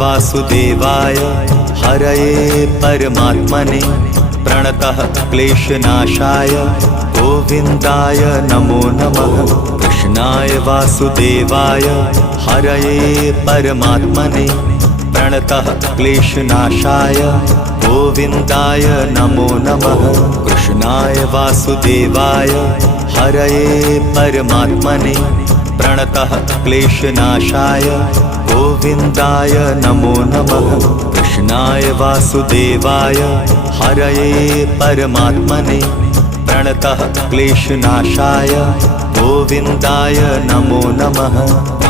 वासुदेवाय हरये परमात्मने प्रणतः क्लेशनाशाय गोविन्दाय नमो नमः। कृष्णाय वासुदेवाय हरये परमात्मने प्रणतः क्लेशनाशाय गोविन्दाय नमो नमः। कृष्णाय वासुदेवाय हरये परमात्मने प्रणतः क्लेशनाशाय गोविन्दाय नमो नमः। कृष्णाय वासुदेवाय हरये परमात्मने प्रणतः क्लेशनाशाय गोविन्दाय नमो नमः।